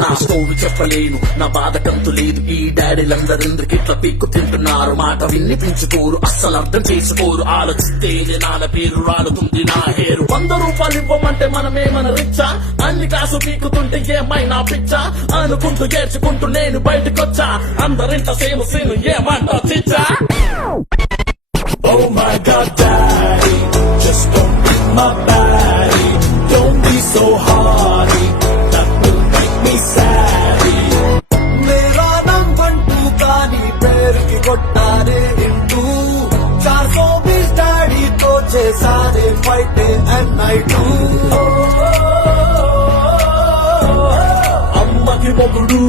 నా స్టోరీ చెప్పలేను, నా బాధ కంతు లేదు. ఈ డాడీలందరిందుకు ఇట్లా పీక్కు తింటున్నారు. మాట వినిపించుకోరు, అస్సలు అర్థం చేసుకోరు. ఆలోచిస్తే నాన్న పేరు రాలుతుంది నా హేరు. 100 రూపాయలు ఇవ్వమంటే మనమేమన రిచ్చా? అన్ని కాసు పీకుతుంటే ఏమైనా పిచ్చా? అనుకుంటూ ఏడ్చుకుంటూ నేను బయటకొచ్చా. అందరింట సేమ్ సీను ఏమంటా చిచ్చా? Oh my God, Daddy, just don't beat my body. Don't be so hardy, that will make me sad. मेरा नाम बंटू कानी पैर की కొట్టారే ఇంటూ 420 డాడీ తో చేసారే ఫైట్ అండ్ నైట్. అమ్మకి మొగుడు